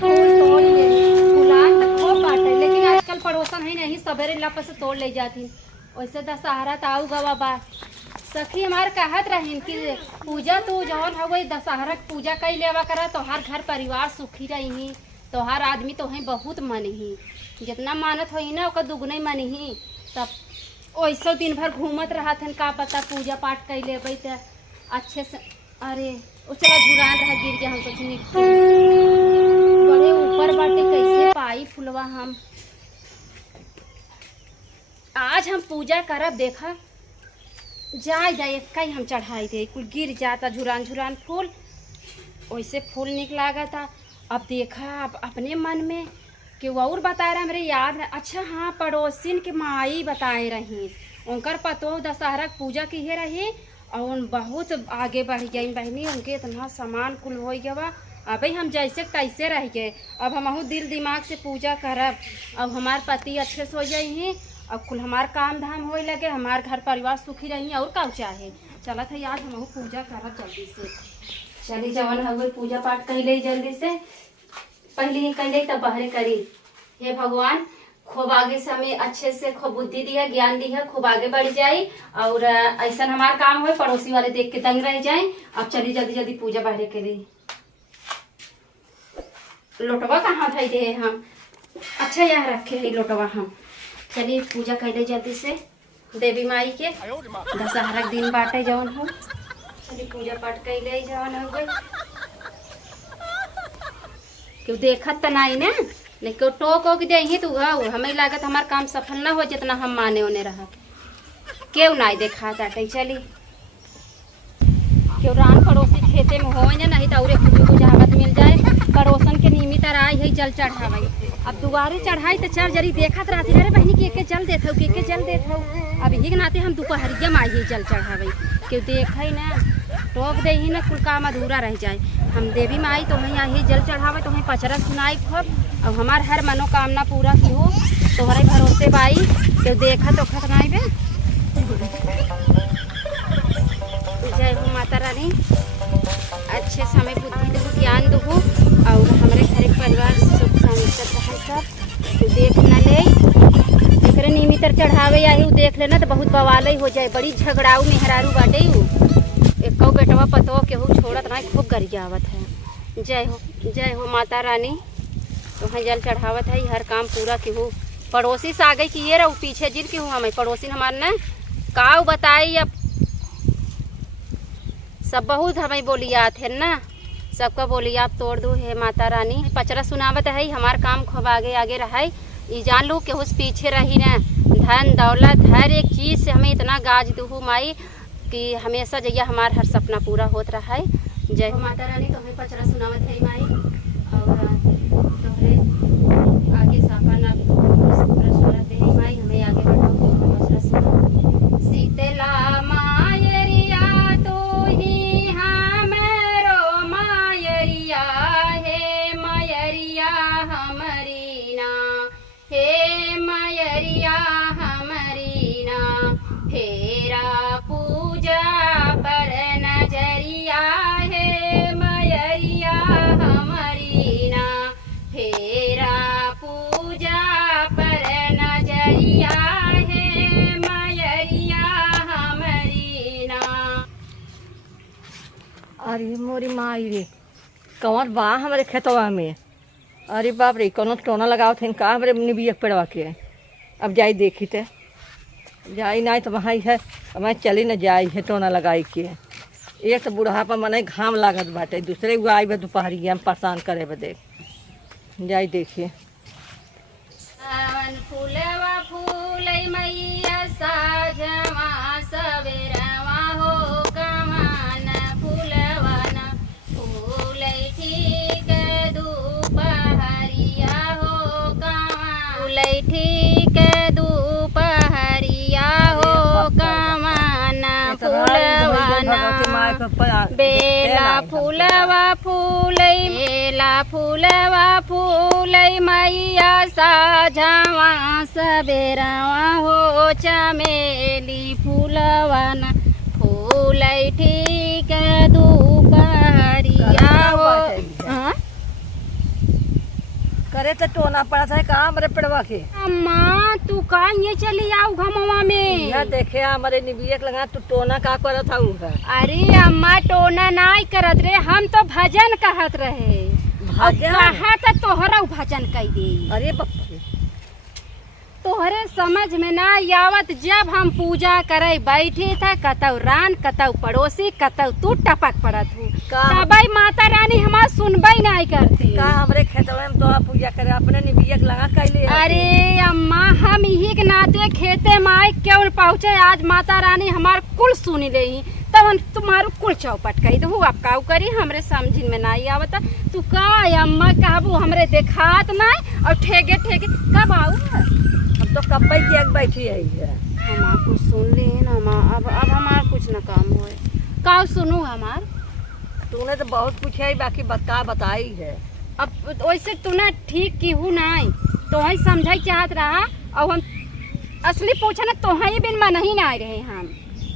फूल तोड़ ले फुलान तो खूब बाटे, लेकिन आजकल पड़ोसन है नहीं सवेरे लप से तोड़ ले जाती। वैसे दशहरा तो आऊ गवा बा। सखी हमार कहत रहीन कि पूजा तू जौन हो गई दशहरा की पूजा कई लेवा करा तोहार घर परिवार सुखी रही, तोहार आदमी तो है बहुत मनही, जितना मानत हो ना ओकर दुगुने मनही। तब वैसे दिन भर घूमत रहा थे का पता पूजा पाठ कर लेबै तो अच्छे से। अरे वो चला झुरान रहा गिर गया, हम सोचनी बड़े ऊपर बाटे कैसे पाई फुलवा। हम आज हम पूजा करब देखा जाए जाए कहीं हम चढ़ाई थे कुल गिर जाता झुरान झुरान फूल, वैसे फूल निक लागा था। अब देखा अब अपने मन में कि वो और बताए रहा मेरे याद है। अच्छा हाँ पड़ोसिन के माई बताए रही, उनकर पतो दशहरा की पूजा की है रही और बहुत आगे बढ़ गई बहनी, उनके इतना सामान कुल हो गया। अभी हम जैसे तैसे रह गए, अब हम दिल दिमाग से पूजा करब। अब हमार पति अच्छे से हो जाए, अब कुल हमार काम धाम हो लगे, हमार घर परिवार सुखी रही और का चाहे। चला था याद हम पूजा करब जल्दी से। चली जवन हो पूजा पाठ कर ले जल्दी से, पहले ही कर ले तब बाहर करी। हे भगवान खूब आगे से हमें अच्छे से खूब बुद्धि दी है, ज्ञान दी है, खूब आगे बढ़ जाए और ऐसा हमारा काम हो पड़ोसी वाले देख के दंग रह जाए। अब चली जल्दी जल्दी पूजा बाहर करी। लोटवा कहाँ था दे हम, अच्छा यहाँ रखे है लोटवा। हम चलिए पूजा कर ले जल्दी से देवी माई के, दशहरा के दिन बाटे जौन हो। चलिए पूजा पाठ कर ले जौन हो गई। क्यों देखत तो नहीं ना, लेकिन टोक ओक दे तू हमें लागत हमार काम सफल ना हो जितना हम माने होने रहा। क्यों नहीं देखा जाते। चली क्यों रान पड़ोसी खेते में हो नहीं तो कुछ जहावत मिल जाए। पड़ोसन के नियमित राय है जल चढ़ावे, अब दोबारे चढ़ाई तो चार जरी देखत रहती अरे बहनी के जल देते के जल देते। अब यही के नाते हम दोपहरिया में आई जल चढ़ावे, क्यों देख ना टोक दे ही ना कुल काम अधूरा रह जाए। हम देवी माई तो वहीं आई जल चढ़ावे तो वहीं पचरा सुनाई खूब, अब हमार हर मनोकामना पूरा की हो तुम्हारे भरोसे बाई। क्यों देखा तो खत नहीं बे। जय हो माता रानी, अच्छे से हमें बुद्धि दो ज्ञान दो और हमारे घर परिवार सुख शांति रहे सब। तो देख न ले एक नियमित चढ़ावे आई देख लेना तो बहुत बवाल हो जाए। बड़ी झगड़ाऊ मेहरारू बाटे एक बेटवा पतो केहू छोड़त नहीं, खूब गरियावत है। जय हो माता रानी, तो वहाँ जल चढ़ावत है हर काम पूरा केहू। पड़ोसी से आगे किए रहो पीछे जिन केहू हमें पड़ोसी हमारे न काऊ बताई। अब सब बहुत हमें बोलियात है ना, सबका बोलिया आप तोड़ दो है माता रानी। पचरा सुनावत है हमार काम खूब आगे आगे रहा। ये जान लो कि उस पीछे रही ना, धन दौलत हर एक चीज़ से हमें इतना गाज दू माई कि हमेशा जैया हमार हर सपना पूरा होत रहा है। जय हो माता रानी, तो हमें पचरा सुनावत है माई और तोहरे आगे सापन माई हमें आगे बढ़ाओ पचरा सुना। शीतला मायरिया तो ही हमरो मायरिया है, मायरिया हमारी ना हे मायरिया हमारी ना। फेरा पूजा पर नजरिया है मायरिया हमारी ना। फेरा पूजा पर नजरिया है मायरिया हमारी ना। अरे मोरी माई रे कौन बा हमारे खेतवा में। अरे बाप रे कौन टोना लगाओ थे का हमारे निबिया पेड़वा के। अब जाई देखी थे जाई नहीं तो वहाँ है मैं चली न जाई है टोना लगाई के। एक तो बुढ़ापा मने घाम लागत बाटे, दूसरे को आई बे दोपहरिया में परेशान करे बदे जाई देखिए। फूलवा फूलै मैया साझवा सवेरवा हो कमान फूलवा न फूलै ठीक दुपहरिया हो कमान फूलै ठीक दुपहरिया हो कमान फूलवा न बेला फूलवा फूलै बेला फूलवा फूलै मैया साझवा सबेरवा हो चमेली फूलवा न फूलै ठीक दुपहरिया हो। करे तो टोना पड़ा था का हमारे पेड़वा के। अम्मा तू का ये चली आओ घमवा में। यह देखे हमारे निबियक लगा तू टोना का करत था उहा। अरे अम्मा टोना नहीं करत रे, हम तो भजन कहत रहे। भजन? कहा था तोहरा भजन कह दे। अरे बाप रे। तोहरे समझ में ना आवत, जब हम पूजा करे बैठे था कतौ रान कतौ पड़ोसी कतौ तू टपक पड़त हूँ। तबई माता रानी हमार सुनबई नहीं करती। का हमरे खेतवा में तो पूजा करे अपने निबियक लगा कैले। अरे अम्मा हम यही के नाते खेते में आए क्यों पहुँचे, आज माता रानी हमार कुल सुनी ले तब हम तुम्हारो कुल चौपट कही दू। अब काऊ करी हमरे समझ में नहीं आवत। तू का अम्मा कहबू हमरे देखात नहीं और ठेगे ठेगे कब आऊ। अब तो कब बैठी है हमार कुछ सुन ले ना अब हमार कुछ न काम होए। का सुनू हमार? तूने तो बहुत कुछ है बाकी का बताई है। अब वैसे तूने ठीक की हूँ नहीं तो ही समझाई चाहत रहा और हम असली पूछा ना तो ही बिन मन ही ना रहे। हम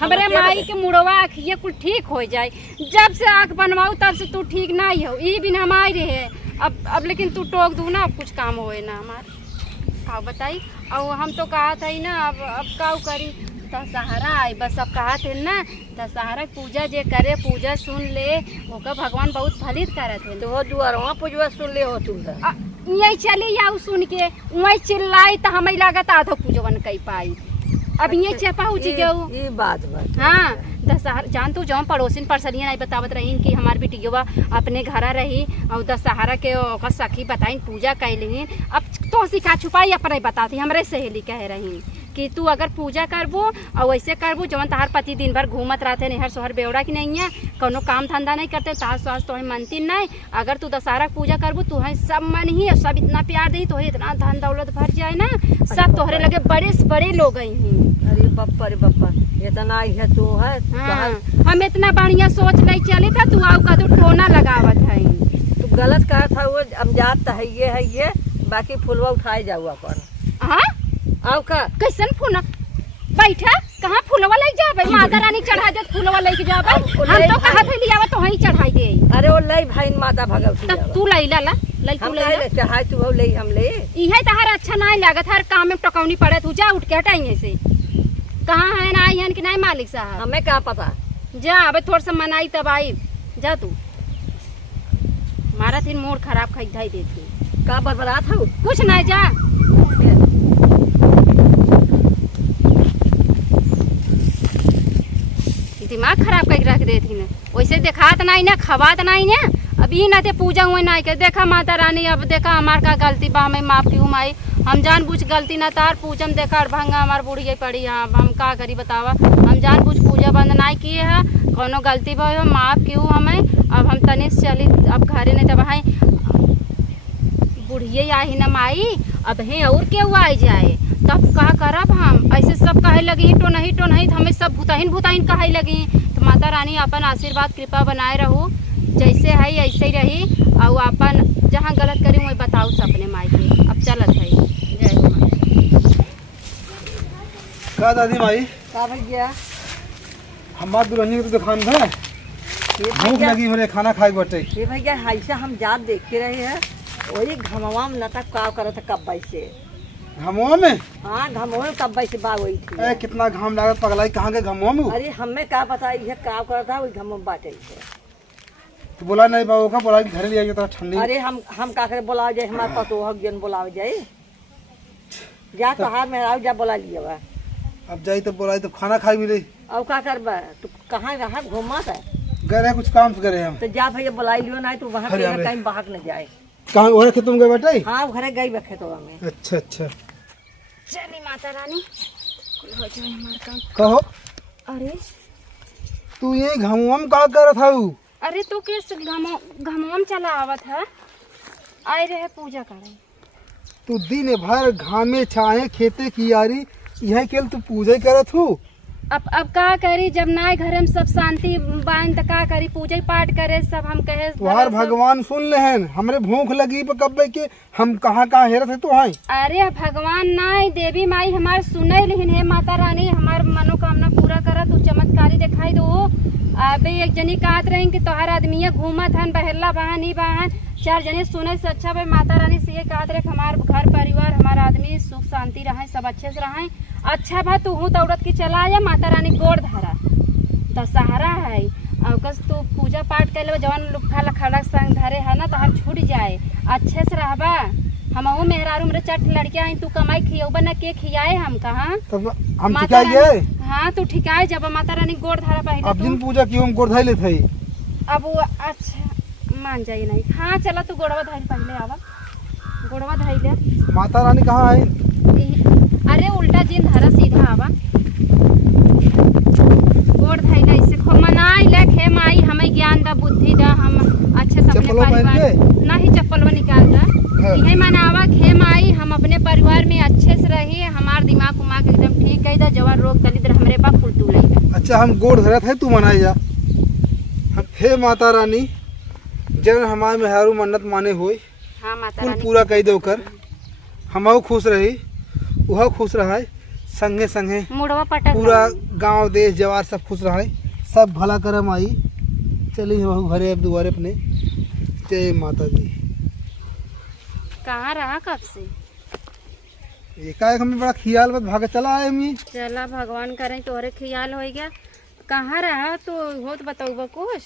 हमरे माई के मुड़वा आँखिए कुल ठीक हो जाए। जब से आँख बनवाऊ तब से तू ठीक नहीं हो, ये बिन हम आई रहे। अब लेकिन तू टोक दू ना, अब कुछ काम होए ना हमार। का बताई और हम तो कहा था ही ना अब काऊ करी। दशहरा आई बस, अब कहा थे ना दशहरा पूजा जे करे पूजा सुन ले ओका भगवान बहुत फलित करत है। तो दुआरवा पूजवा सुन ले हो तुम। यही चली जाऊ सुन के वही चिल्लाई तो हमें लागत आधो पूजवन कई पाई। अब ये चपा उची गऊ ये बात। हाँ दशहरा जान तू जौन पड़ोसिन परसलियाँ नहीं बतावत रही कि हमार बिटिया अपने घरा रही और दशहरा के ओकर सखी बताई पूजा कैलिन। अब तो सिखा छुपाई अपने बताती हमरे सहेली कह रही कि तू अगर पूजा करबो और वैसे करबो जवन तहार पति दिन भर घूमत रहते नहर सोहर बेवड़ा की नहीं है, कोनो काम धंधा नहीं करते, तहार स्वास्थ्य तो मनती नहीं। अगर तू दशहरा पूजा करबो तू है सब मन ही सब इतना प्यार दी तो इतना धन दौलत भर जाए ना, सब तोहरे लगे बड़े से बड़े लोग ही। अरे बप्पा इतना ही है तू है। हाँ, हम इतना बढ़िया सोच नहीं चले था तू आओ का तो टोना लगावत है। तू गलत कहा था वो अमजात है ये बाकी फुलवा उठाए जाऊ अपन। हाँ आओ का कैसन फूल बैठा कहाँ फूलवा ले जाबे, माता रानी चढ़ा दे फूलवा लेके जाबे। हम तो कहा थे लियावा तो वहीं चढ़ाई दे। अरे वो लई भाई माता भगवती तब तू लैला ला लई तू लैला चढ़ाई तू ले हम ले। इहे तहार अच्छा नहीं लागत, हर काम में टकौनी पड़े। तू जा उठ के हटाइए से कहाँ है ना आई हन कि नहीं मालिक साहब। हमें क्या पता। जा अबे थोड़ा सा मनाई तब आई जा तू। मारा थी मूड खराब खाई धाई देती का बरबरा था कुछ नहीं जा। दिमाग खराब करके रख देती ना, वैसे देखात नहीं ना खवात नहीं ना। अभी ना ते पूजा हुए ना के देखा माता रानी अब देखा हमार का गलती बा हमें माफ क्यों माई। हम जान बुझ गलती ना तार पूजम देखा भंगा हमार बुढ़िया पड़ी। हाँ हम का करी बतावा, हम जान बुझ पूजा बंद नहीं किए है, कोनो गलती बा माफ क्यों हमें। अब हम तनिष चली अब घरे नहीं तब है बुढ़िया आई ना माई, अब है और क्यों आ जाए तब कहा करब हम। ऐसे सब कहे लगी तो नहीं हमें सब भूताहीन कहे लगी। तो माता रानी अपन आशीर्वाद कृपा बनाए रहो, जैसे है ऐसे ही रही और अपन जहाँ गलत करी वही बताऊ सपने माई के। अब चलत है जय हो माई। का दादी माई का भैया हमार दुल्हन की दुकान है, भूख लगी मेरे खाना खाए बटे। ये भैया ऐसे हम जात देखे रहे हैं वही घमवा में नटक का करत कब्बा से। घमुआ में? हाँ घमवा में कब्बा से बाग हुई थी। ए कितना घाम लागत पगलाई, कहाँ के घमुआ में? अरे हमें क्या पता ये का करता वही घमवा बाटे से। तो बोला नहीं बाबू का बोला घर ले आइए तो ठंडी। अरे हम का करे बोला जाए हमारे पतोह जन बोलावे जाए जा कहा में आओ जा बोला लिए बा। अब जाई तो बोला तो खाना खाई मिले। अब का करबा तू कहाँ रहा घूमा था गए रहे कुछ काम करे हम। तो जा भैया बुलाई लियो ना तो वहाँ अरे, कहीं भाग न जाए। कहाँ वही कि तुम गए बेटे? हाँ घरे गई बखे तो हमें। अच्छा चली माता रानी कुल हो जाए हमारा काम। कहो अरे तू ये घमुआ में का कर था? अरे तू किस घमम चला आवत है? आए रहे पूजा करे। तू दिन भर घामे छाए खेते की यारी यह केल तू पूजा करत हूँ। अब का करी जब ना घर में सब शांति बान त का करी पूजा पाठ करे सब। हम कहे तुहार भगवान सुन लेहन हमरे भूख लगी पर कब के हम कहाँ हेरत है तो हैं। अरे भगवान नहीं देवी माई हमार सुने लिहिन है माता रानी हमार मनोकामना पूरा करा तू चमत्कारी दिखाई दो। अबे एक जनी कहत रही कि तोहार आदमी घूमत हन बहला बहन ही बहन चार जने सुने से अच्छा भाई माता रानी से ये कहत रहे कि हमार घर परिवार हमारा आदमी सुख शांति रहे, सब अच्छे से रहे। अच्छा बा तू हूँ दौड़त की चला या माता रानी गोड़ धरा दशहरा है अगस्त तू पूजा पाठ कर ले जवन लुखा लखड़ा संग धरे है ना तहार छूट जाए अच्छे से रहबा। हमहू मेहरारू मेरे 4 लड़कियां हैं, तू कमाई खियौबा ना के खियाए हम कहाँ तब हम माता ठिकाइए। हाँ तू ठिकाए जब माता रानी गोड़ धरा पहले अब दिन पूजा क्यों हम गोड़ धइले थे। अब वो अच्छा मान जाइए नहीं। हाँ चला तू गोड़वा धइल पहले आवा गोड़वा धइले। माता रानी कहाँ है। अरे उल्टा जिन धरा सीधा आवा गोड़ धइले ऐसे खो मनाई ले खे माई हमें ज्ञान दा बुद्धि दा हम अच्छे से अपने चप्पलों पहन परिवार के? नहीं चप्पल निकाल दा हाँ। यही मनावा खे माई हम अपने परिवार में अच्छे से रहिए हमार दिमाग उमाग एकदम ठीक है दा जवान रोग दलिद्र हमरे बा कुलटू ले। अच्छा हम गोड़ धरा थे तू मनाई जा। हे माता रानी जन हमारे मेहरारू मन्नत माने होई हाँ माता कुल रानी पूरा कह दो कर हमहू खुश रही वह खुश रहा संगे संगे मुड़वा पटक पूरा गांव देश जवार सब खुश रहा सब भला करम आई। चली हम घरे अब दोबारे अपने। जय माता दी। कहाँ रहा कब से। एकाएक हमें बड़ा ख्याल बस भाग चला आए मी। चला भगवान करें तोहरे ख्याल हो गया। कहाँ रहा तो हो तो बताऊबा कुछ।